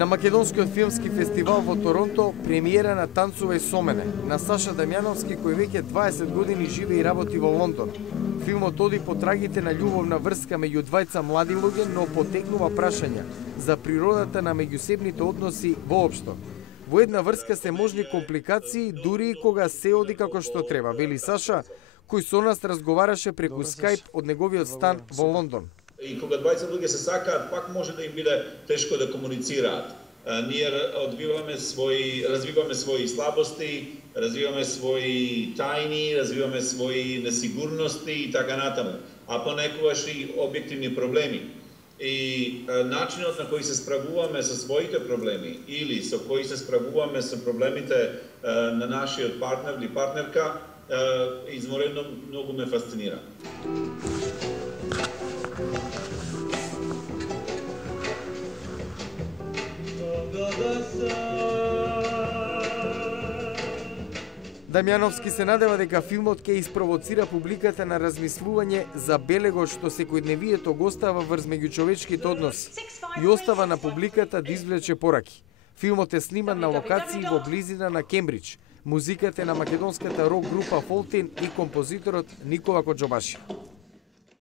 На Македонскиот филмски фестивал во Торонто премиера на Танцувај со мене на Саша Дамјановски, кој веќе 20 години живее и работи во Лондон. Филмот оди по трагите на љубовна врска меѓу двајца млади луѓе, но потекнува прашања за природата на меѓусебните односи воопшто. Во една врска се можни компликации дури и кога се оди како што треба, вели Саша, кој со нас разговараше преку Скајп од неговиот стан во Лондон. И кога двајца луѓе се сакаат, пак може да им биде тешко да комуницираат. Ние развиваме своји слабости, развиваме своји тајни, развиваме своји несигурности и така натаму, а понекогаш и објективни проблеми. И начинот на кој се справуваме со своите проблеми или со кој се справуваме со проблемите на нашиот партнер или партнерка изморедно многу ме фасцинира. Дамјановски се надева дека филмот ќе испровоцира публиката на размислување за белегот што секојдневието го остава врз меѓучовечките односи и остава на публиката да извлече пораки. Филмот е сниман на локации во близина на Кембридж. Музиката е на македонската рок група Фолтин и композиторот Никола Коџобаши.